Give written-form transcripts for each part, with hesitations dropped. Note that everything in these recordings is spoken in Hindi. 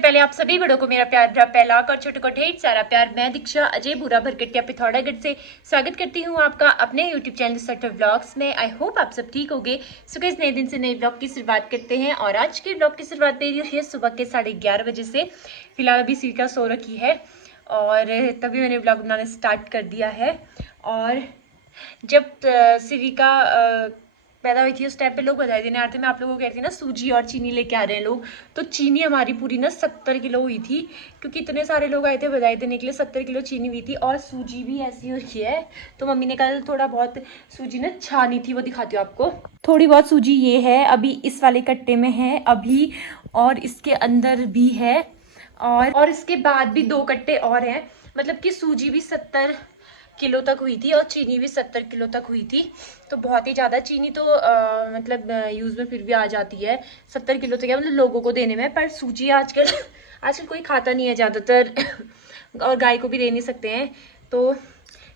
पहले आप सभी बड़ों को मेरा प्यार भरा पहला और छोटों को ढेर सारा प्यार। मैं दीक्षा अजय बुरा भरकटिया पिथौरागढ़ से स्वागत करती हूँ आपका अपने यूट्यूब चैनल सटर व्लॉग्स में। आई होप आप सब ठीक होंगे। सो गाइस, नए दिन से नए व्लॉग की शुरुआत करते हैं और आज के व्लॉग की शुरुआत मेरी है सुबह के 11:30 बजे से। फिलहाल अभी सिविका सो रखी है और तभी मैंने व्लॉग बनाना स्टार्ट कर दिया है। और जब सिविका पैदा हुई थी उस टाइम पे लोग बधाई देने आते थे। मैं आप लोगों को कहती थी ना सूजी और चीनी लेके आ रहे हैं लोग, तो चीनी हमारी पूरी ना 70 किलो हुई थी क्योंकि इतने सारे लोग आए थे बधाई देने के लिए। 70 किलो चीनी हुई थी और सूजी भी ऐसी हुई है। तो मम्मी ने कल थोड़ा बहुत सूजी ना छानी थी, वो दिखाती हूँ आपको। थोड़ी बहुत सूजी ये है, अभी इस वाले कट्टे में है अभी, और इसके अंदर भी है और इसके बाद भी 2 कट्टे और हैं। मतलब कि सूजी भी 70 किलो तक हुई थी और चीनी भी 70 किलो तक हुई थी। तो बहुत ही ज़्यादा चीनी तो मतलब यूज़ में फिर भी आ जाती है। 70 किलो तो क्या मतलब लोगों को देने में, पर सूजी आजकल कोई खाता नहीं है ज़्यादातर और गाय को भी दे नहीं सकते हैं। तो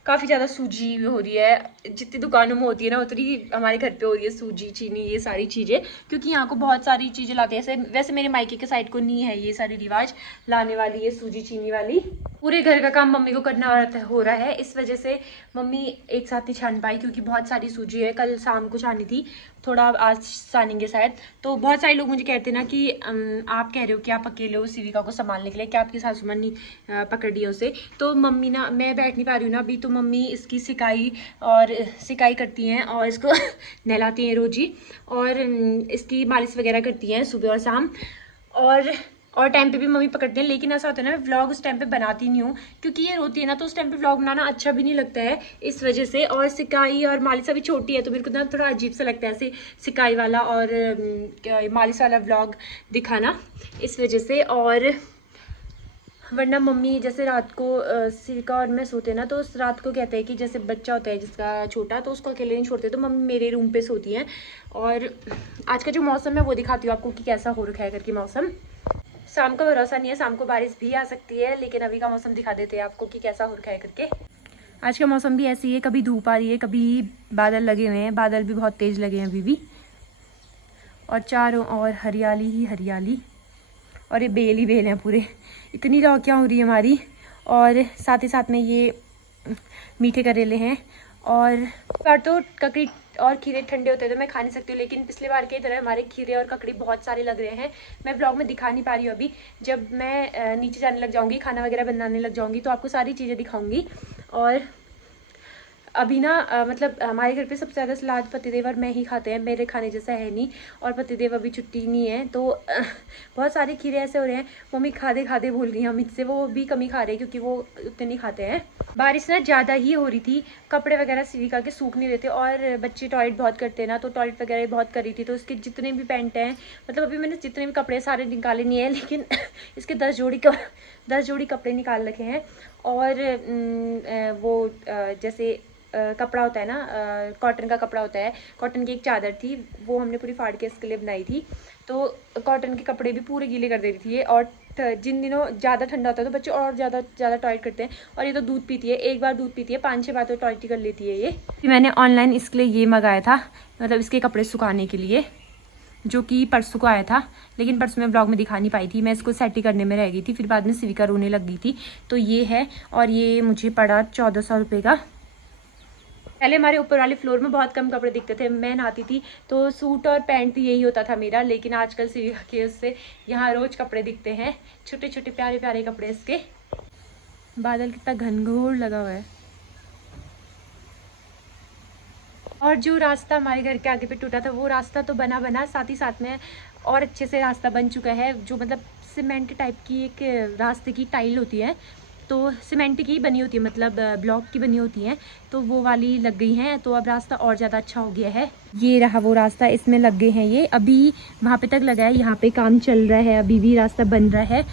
काफ़ी ज़्यादा सूजी हो रही है। जितनी दुकानों में होती है ना उतनी हमारे घर पे हो रही है सूजी चीनी ये सारी चीज़ें, क्योंकि यहाँ को बहुत सारी चीज़ें लाते हैं। वैसे मेरे मायके के साइड को नहीं है ये सारी रिवाज लाने वाली, ये सूजी चीनी वाली। पूरे घर का काम मम्मी को करना हो रहा है, इस वजह से मम्मी एक साथ नहीं छान पाई क्योंकि बहुत सारी सूजी है। कल शाम को छानी थी, थोड़ा आज छानेंगे शायद। तो बहुत सारे लोग मुझे कहते हैं ना कि आप कह रहे हो कि आप अकेले हो सिविका को संभालने के लिए, क्या आपकी सासू माँ नहीं पकड़ रही है उसे। तो मम्मी ना, मैं बैठ नहीं पा रही हूँ ना अभी, तो मम्मी इसकी सिकाई करती हैं और इसको नहलाती हैं रोज ही, और इसकी मालिश वगैरह करती हैं सुबह और शाम। और टाइम पे भी मम्मी पकड़ते हैं। लेकिन ऐसा होता है ना, मैं व्लॉग उस टाइम पे बनाती नहीं हूँ क्योंकि ये रोती है ना, तो उस टाइम पे व्लॉग बनाना अच्छा भी नहीं लगता है इस वजह से। और सिकाई और मालिश अभी छोटी है तो मेरे को ना थोड़ा अजीब सा लगता है ऐसे सिकाई वाला और मालिश वाला व्लॉग दिखाना, इस वजह से। और वरना मम्मी जैसे रात को सिविका और मैं सोते ना, तो उस रात को कहते हैं कि जैसे बच्चा होता है जिसका छोटा, तो उसको अकेले नहीं छोड़ते, तो मम्मी मेरे रूम पे सोती हैं। और आज का जो मौसम है वो दिखाती हूँ आपको कि कैसा हो रखा है करके मौसम। शाम का भरोसा नहीं है, शाम को बारिश भी आ सकती है, लेकिन अभी का मौसम दिखा देते हैं आपको कि कैसा हो रखा है करके। आज का मौसम भी ऐसी है, कभी धूप आ रही है कभी बादल लगे हुए हैं। बादल भी बहुत तेज लगे हैं अभी भी, और चारों ओर हरियाली ही हरियाली, और ये बेल ही बेल हैं पूरे। इतनी लौकियाँ हो रही है हमारी, और साथ ही साथ में ये मीठे करेले हैं। और बार तो ककड़ी और खीरे ठंडे होते हैं तो मैं खा नहीं सकती हूँ, लेकिन पिछली बार की तरह हमारे खीरे और ककड़ी बहुत सारे लग रहे हैं। मैं ब्लॉग में दिखा नहीं पा रही हूँ अभी। जब मैं नीचे जाने लग जाऊँगी, खाना वगैरह बनाने लग जाऊँगी, तो आपको सारी चीज़ें दिखाऊँगी। और अभी ना मतलब हमारे घर पे सबसे ज़्यादा सलाद पतिदेव और मैं ही खाते हैं, मेरे खाने जैसा है नहीं। और पतिदेव अभी छुट्टी नहीं है, तो बहुत सारे खीरे ऐसे हो रहे हैं। मम्मी खादे खादे बोल रही हैं हम इससे, वो भी कमी खा रहे हैं क्योंकि वो उतने नहीं खाते हैं। बारिश ना ज़्यादा ही हो रही थी, कपड़े वगैरह सिविका के सूख नहीं रहे थे, और बच्चे टॉयलेट बहुत करते हैं ना, तो टॉयलेट वगैरह बहुत कर रही थी। तो इसके जितने भी पैंट हैं, मतलब अभी मैंने जितने भी कपड़े सारे निकाले नहीं है, लेकिन इसके 10 जोड़ी कपड़े निकाल रखे हैं। और वो जैसे कपड़ा होता है ना, कॉटन का कपड़ा होता है, कॉटन की एक चादर थी, वो हमने पूरी फाड़ के इसके लिए बनाई थी। तो कॉटन के कपड़े भी पूरे गीले कर दे रही थी ये। और जिन दिनों ज़्यादा ठंडा होता है तो बच्चे और ज़्यादा टॉयलेट करते हैं। और ये तो दूध पीती है, एक बार दूध पीती है, 5-6 बार तो टॉयलेट कर लेती है ये। मैंने ऑनलाइन इसके लिए ये मंगाया था, मतलब इसके कपड़े सुखाने के लिए, जो कि परसों को आया था, लेकिन परसों मैं ब्लॉग में दिखा नहीं पाई थी, मैं इसको सेट ही करने में रह गई थी। फिर बाद में सिविका रोने लग गई थी, तो ये है। और ये मुझे पड़ा 1400 रुपये का। पहले हमारे ऊपर वाले फ्लोर में बहुत कम कपड़े दिखते थे, मैं नहाती थी तो सूट और पैंट यही होता था मेरा। लेकिन आजकल सिविका के उससे यहाँ रोज कपड़े दिखते हैं, छोटे छोटे प्यारे प्यारे कपड़े इसके। बादल कितना घनघोर लगा हुआ है। और जो रास्ता हमारे घर के आगे पे टूटा था, वो रास्ता तो बना साथ ही साथ में और अच्छे से रास्ता बन चुका है। जो मतलब सीमेंट टाइप की एक रास्ते की टाइल होती है, तो सीमेंट की बनी होती है, मतलब ब्लॉक की बनी होती है, तो वो वाली लग गई हैं। तो अब रास्ता और ज़्यादा अच्छा हो गया है। ये रहा वो रास्ता, इसमें लग गए हैं ये। अभी वहाँ पे तक लगा है, यहाँ पे काम चल रहा है, अभी भी रास्ता बन रहा है।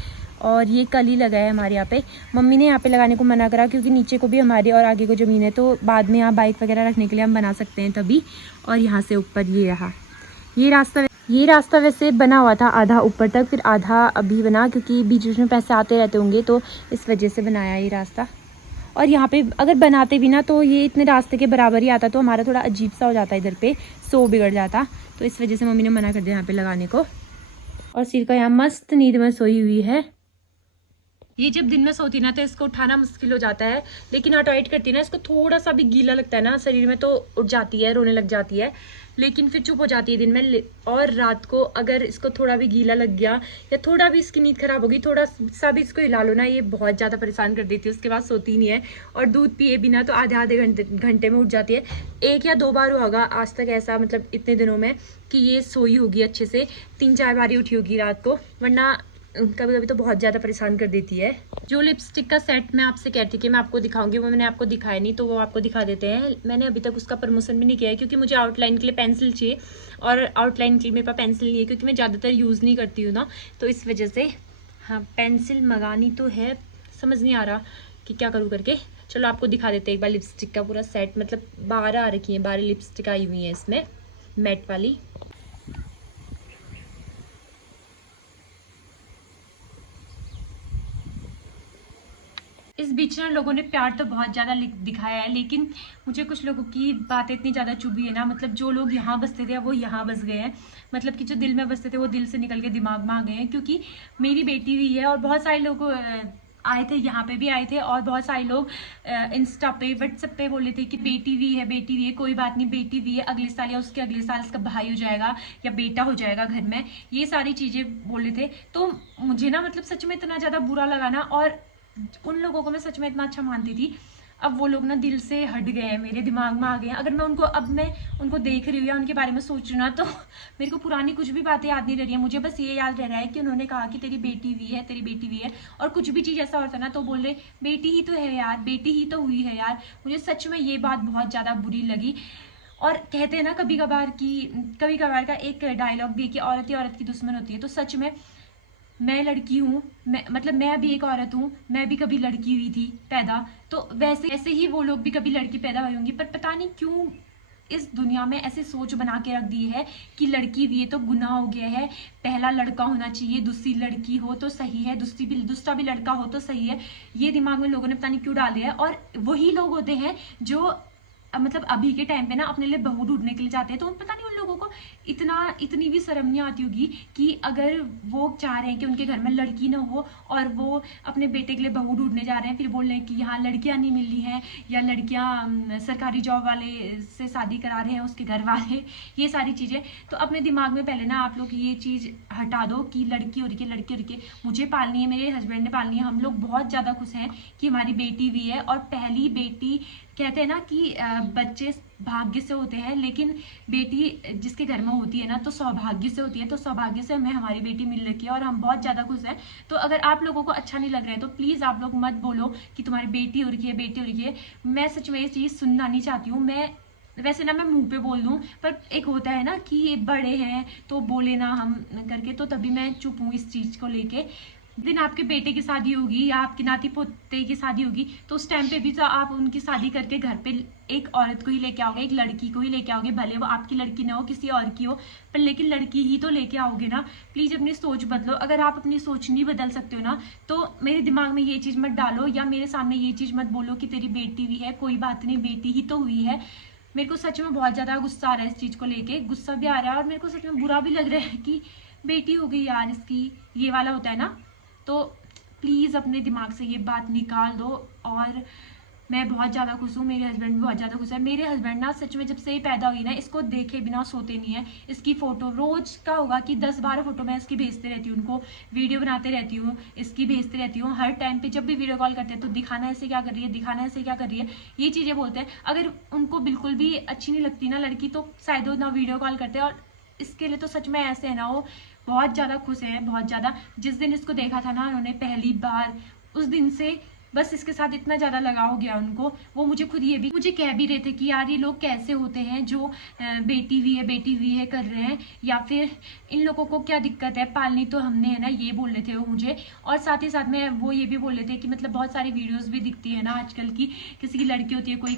और ये कल ही लगा है हमारे यहाँ पे। मम्मी ने यहाँ पे लगाने को मना करा क्योंकि नीचे को भी हमारे और आगे को ज़मीन है, तो बाद में यहाँ बाइक वगैरह रखने के लिए हम बना सकते हैं तभी। और यहाँ से ऊपर ये रहा ये रास्ता वैसे बना हुआ था आधा ऊपर तक, फिर आधा अभी बना क्योंकि बीच बीच में पैसे आते रहते होंगे, तो इस वजह से बनाया ये रास्ता। और यहाँ पे अगर बनाते भी ना तो ये इतने रास्ते के बराबर ही आता, तो हमारा थोड़ा अजीब सा हो जाता इधर पे, सो बिगड़ जाता। तो इस वजह से मम्मी ने मना कर दिया यहाँ पे लगाने को। और सिरका यहाँ मस्त नींद में सोई हुई है। ये जब दिन में सोती ना तो इसको उठाना मुश्किल हो जाता है, लेकिन अटॉइट करती है ना, इसको थोड़ा सा भी गीला लगता है ना शरीर में तो उठ जाती है, रोने लग जाती है, लेकिन फिर चुप हो जाती है दिन में। और रात को अगर इसको थोड़ा भी गीला लग गया या थोड़ा भी इसकी नींद खराब होगी, थोड़ा सा भी इसको हिला लो ना, ये बहुत ज़्यादा परेशान कर देती है, उसके बाद सोती नहीं है। और दूध पिए बिना तो आधे आधे घंटे में उठ जाती है। 1 या 2 बार होगा आज तक ऐसा, मतलब इतने दिनों में, कि ये सोई होगी अच्छे से, 3-4 बार ही उठी होगी रात को, वरना कभी कभी तो बहुत ज़्यादा परेशान कर देती है। जो लिपस्टिक का सेट मैं आपसे कहती कि मैं आपको दिखाऊंगी, वो मैंने आपको दिखाया नहीं, तो वो आपको दिखा देते हैं। मैंने अभी तक उसका प्रमोशन भी नहीं किया है, क्योंकि मुझे आउटलाइन के लिए पेंसिल चाहिए, और आउटलाइन के लिए मेरे पास पेंसिल नहीं है, क्योंकि मैं ज़्यादातर यूज़ नहीं करती हूँ ना, तो इस वजह से। हाँ, पेंसिल मंगानी तो है, समझ नहीं आ रहा कि क्या करूँ करके। चलो आपको दिखा देते हैं एक बार लिपस्टिक का पूरा सेट। मतलब 12 आ रखी हैं, 12 लिपस्टिक आई हुई हैं इसमें, मैट वाली। इस बीच ना लोगों ने प्यार तो बहुत ज़्यादा दिखाया है, लेकिन मुझे कुछ लोगों की बातें इतनी ज़्यादा चुभी है ना। मतलब जो लोग यहाँ बसते थे वो यहाँ बस गए हैं, मतलब कि जो दिल में बसते थे वो दिल से निकल के दिमाग में आ गए हैं। क्योंकि मेरी बेटी हुई है, और बहुत सारे लोग आए थे, यहाँ पे भी आए थे, और बहुत सारे लोग इंस्टा पे व्हाट्सएप पे बोले थे कि बेटी भी है, बेटी भी है, कोई बात नहीं, बेटी भी है, अगले साल या उसके अगले साल इसका भाई हो जाएगा या बेटा हो जाएगा घर में, ये सारी चीज़ें बोले थे। तो मुझे ना मतलब सच में इतना ज़्यादा बुरा लगा ना, और उन लोगों को मैं सच में इतना अच्छा मानती थी, अब वो लोग ना दिल से हट गए हैं, मेरे दिमाग में आ गए हैं। अगर मैं उनको, अब मैं उनको देख रही हूँ या उनके बारे में सोच रही हूँ ना, तो मेरे को पुरानी कुछ भी बातें याद नहीं रह रही है। मुझे बस ये याद रह रहा है कि उन्होंने कहा कि तेरी बेटी भी है, तेरी बेटी भी है, और कुछ भी चीज़ ऐसा होता ना तो बोल रहे बेटी ही तो है यार, बेटी ही तो हुई है यार। मुझे सच में ये बात बहुत ज़्यादा बुरी लगी। और कहते हैं ना कभी कभार का एक डायलॉग भी, कि औरत ही औरत की दुश्मन होती है। तो सच में मैं लड़की हूँ, मैं भी एक औरत हूँ, मैं भी कभी लड़की हुई थी पैदा, तो वैसे ऐसे ही वो लोग भी कभी लड़की पैदा हुई होंगी। पर पता नहीं क्यों इस दुनिया में ऐसे सोच बना के रख दी है कि लड़की भी है तो गुनाह हो गया है, पहला लड़का होना चाहिए, दूसरी लड़की हो तो सही है, दूसरा भी लड़का हो तो सही है। ये दिमाग में लोगों ने पता नहीं क्यों डाल दिया है। और वही लोग होते हैं जो मतलब अभी के टाइम पे ना अपने लिए बहू ढूंढने के लिए जाते हैं। तो पता नहीं उन लोगों को इतनी भी शर्म नहीं आती होगी कि अगर वो चाह रहे हैं कि उनके घर में लड़की ना हो, और वो अपने बेटे के लिए बहू ढूंढने जा रहे हैं, फिर बोल रहे हैं कि यहाँ लड़कियां नहीं मिल रही हैं, या लड़कियां सरकारी जॉब वाले से शादी करा रहे हैं उसके घर वाले, ये सारी चीज़ें। तो अपने दिमाग में पहले ना आप लोग ये चीज़ हटा दो कि लड़की हो रही है, लड़की हो रही है। मुझे पालनी है, मेरे हस्बैंड ने पालनी है, हम लोग बहुत ज़्यादा खुश हैं कि हमारी बेटी भी है। और पहली बेटी, कहते हैं ना कि बच्चे भाग्य से होते हैं, लेकिन बेटी जिसके घर में होती है ना तो सौभाग्य से होती है। तो सौभाग्य से हमें हमारी बेटी मिल रखी है, और हम बहुत ज़्यादा खुश हैं। तो अगर आप लोगों को अच्छा नहीं लग रहा है तो प्लीज़ आप लोग मत बोलो कि तुम्हारी बेटी हो रही है, बेटी हो रही है। मैं सच में ये चीज़ सुनना नहीं चाहती हूँ। मैं वैसे ना मैं मुंह पे बोल दूं, पर एक होता है ना कि बड़े हैं तो बोले ना हम करके, तो तभी मैं चुप हूँ इस चीज़ को लेके। दिन आपके बेटे की शादी होगी या आपके नाती पोते की शादी होगी, तो उस टाइम पे भी तो आप उनकी शादी करके घर पे एक औरत को ही लेके आओगे, एक लड़की को ही लेके आओगे, भले वो आपकी लड़की ना हो, किसी और की हो, पर लेकिन लड़की ही तो लेके आओगे ना। प्लीज़ अपनी सोच बदलो। अगर आप अपनी सोच नहीं बदल सकते हो ना, तो मेरे दिमाग में ये चीज़ मत डालो, या मेरे सामने ये चीज़ मत बोलो कि तेरी बेटी हुई है, कोई बात नहीं, बेटी ही तो हुई है। मेरे को सच में बहुत ज़्यादा गुस्सा आ रहा है इस चीज़ को लेके, गुस्सा भी आ रहा है, और मेरे को सच में बुरा भी लग रहा है कि बेटी हो गई यार इसकी, ये वाला होता है ना। तो प्लीज़ अपने दिमाग से ये बात निकाल दो। और मैं बहुत ज़्यादा खुश हूँ, मेरे हस्बैंड भी बहुत ज़्यादा खुश है। मेरे हस्बैंड ना सच में जब से ही पैदा हुई ना, इसको देखे बिना सोते नहीं है। इसकी फ़ोटो रोज़ का होगा कि 10-12 फोटो मैं इसकी भेजते रहती हूँ उनको, वीडियो बनाते रहती हूँ, इसकी भेजते रहती हूँ हर टाइम पे। जब भी वीडियो कॉल करते हैं तो दिखाना ऐसे क्या कर रही है, दिखाना ऐसे क्या कर रही है, ये चीज़ें बोलते हैं। अगर उनको बिल्कुल भी अच्छी नहीं लगती ना लड़की, तो शायद वो ना वीडियो कॉल करते। और इसके लिए तो सच में ऐसे है ना, वो बहुत ज़्यादा खुश है, बहुत ज़्यादा। जिस दिन इसको देखा था ना उन्होंने पहली बार, उस दिन से बस इसके साथ इतना ज़्यादा लगाव गया उनको। वो मुझे खुद ये भी मुझे कह भी रहे थे कि यार ये लोग कैसे होते हैं जो बेटी हुई है कर रहे हैं, या फिर इन लोगों को क्या दिक्कत है, पालनी तो हमने है ना, ये बोल रहे थे वो मुझे। और साथ ही साथ में वो ये भी बोल रहे थे कि मतलब बहुत सारी वीडियोस भी दिखती है ना आजकल की, किसी की लड़की होती है, कोई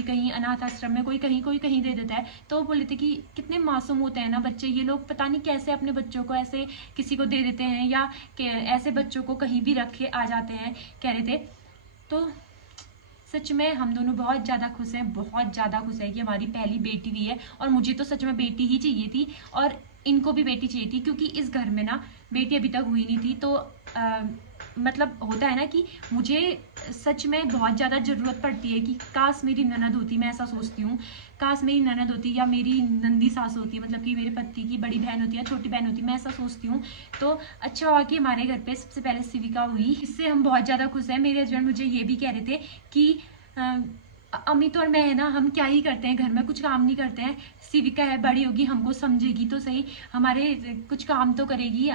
कहीं अनाथ आश्रम में, कोई कहीं दे देता है। तो वो बोल रहे थे कि कितने मासूम होते हैं ना बच्चे, ये लोग पता नहीं कैसे अपने बच्चों को ऐसे किसी को दे देते हैं, या ऐसे बच्चों को कहीं भी रखे आ जाते हैं, कह रहे थे। तो सच में हम दोनों बहुत ज़्यादा खुश हैं, बहुत ज़्यादा खुश हैं कि हमारी पहली बेटी हुई है। और मुझे तो सच में बेटी ही चाहिए थी और इनको भी बेटी चाहिए थी, क्योंकि इस घर में ना बेटी अभी तक हुई नहीं थी। तो मतलब होता है ना कि मुझे सच में बहुत ज़्यादा ज़रूरत पड़ती है कि काश मेरी ननद होती, मैं ऐसा सोचती हूँ। काश मेरी ननद होती या मेरी नंदी सास होती, मतलब कि मेरे पति की बड़ी बहन होती या छोटी बहन होती, मैं ऐसा सोचती हूँ। तो अच्छा हुआ कि हमारे घर पे सबसे पहले शिविका हुई, इससे हम बहुत ज़्यादा खुश हैं। मेरे हस्बैंड मुझे ये भी कह रहे थे कि अमित और मैं है ना, हम क्या ही करते हैं घर में, कुछ काम नहीं करते हैं। शिविका है, बड़ी होगी, हमको समझेगी तो सही, हमारे कुछ काम तो करेगी,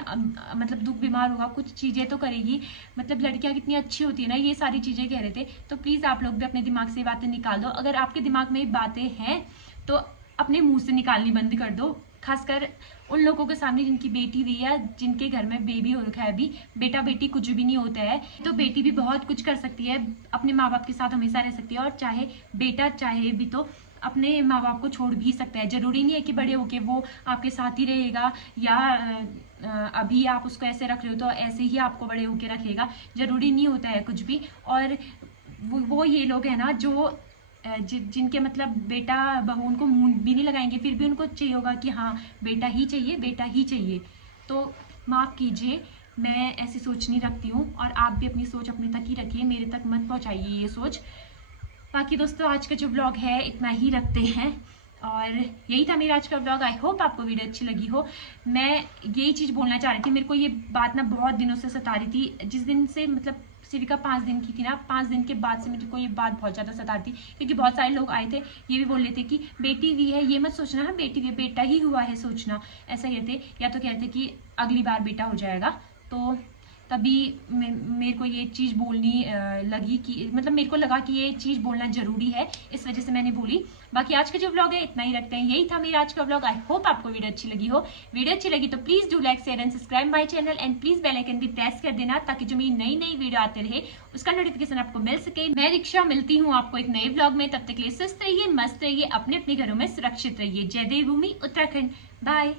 मतलब दुख बीमार होगा कुछ चीज़ें तो करेगी। मतलब लड़कियां कितनी अच्छी होती है ना, ये सारी चीज़ें कह रहे थे। तो प्लीज़ आप लोग भी अपने दिमाग से बातें निकाल दो। अगर आपके दिमाग में बातें हैं तो अपने मुंह से निकालनी बंद कर दो, खासकर उन लोगों के सामने जिनकी बेटी हुई है, जिनके घर में बेबी हो रखा है। अभी बेटा बेटी कुछ भी नहीं होता है, तो बेटी भी बहुत कुछ कर सकती है, अपने माँ बाप के साथ हमेशा रह सकती है। और चाहे बेटा चाहे भी तो अपने माँ बाप को छोड़ भी सकता है। जरूरी नहीं है कि बड़े होके वो आपके साथ ही रहेगा, या अभी आप उसको ऐसे रख रहे हो तो ऐसे ही आपको बड़े होके रखेगा, जरूरी नहीं होता है कुछ भी। और वो ये लोग हैं ना जो जिनके मतलब बेटा बहू उनको मुंह भी नहीं लगाएंगे, फिर भी उनको चाहिए होगा कि हाँ बेटा ही चाहिए, बेटा ही चाहिए। तो माफ़ कीजिए, मैं ऐसी सोच नहीं रखती हूँ, और आप भी अपनी सोच अपने तक ही रखिए, मेरे तक मत पहुँचाइए ये सोच। बाकी दोस्तों, आज का जो ब्लॉग है इतना ही रखते हैं, और यही था मेरा आज का ब्लॉग। आई होप आपको वीडियो अच्छी लगी हो। मैं यही चीज़ बोलना चाह रही थी, मेरे को ये बात ना बहुत दिनों से सता रही थी। जिस दिन से मतलब शिविका 5 दिन की थी ना, 5 दिन के बाद से मेरे को ये बात बहुत ज़्यादा सता रही थी, क्योंकि बहुत सारे लोग आए थे ये भी बोल रहे थे कि बेटी हुई है ये मत सोचना, हाँ बेटी हुई, बेटा ही हुआ है सोचना, ऐसा कहते। या तो कहते कि अगली बार बेटा हो जाएगा। तो तभी मेरे को ये चीज़ बोलनी लगी कि मतलब मेरे को लगा कि ये चीज़ बोलना ज़रूरी है, इस वजह से मैंने बोली। बाकी आज का जो व्लॉग है इतना ही रखते हैं, यही था मेरा आज का व्लॉग। आई होप आपको वीडियो अच्छी लगी हो। वीडियो अच्छी लगी तो please do like share and subscribe my channel, and please bell icon भी प्रेस कर देना, ताकि जो मेरी नई नई वीडियो आते रहे उसका नोटिफिकेशन आपको मिल सके। मैं दीक्षा मिलती हूँ आपको एक नए व्लॉग में, तब तक के लिए स्वस्थ रहिए, मस्त रहिए, अपने अपने घरों में सुरक्षित रहिए। जय देवभूमि उत्तराखंड। बाय।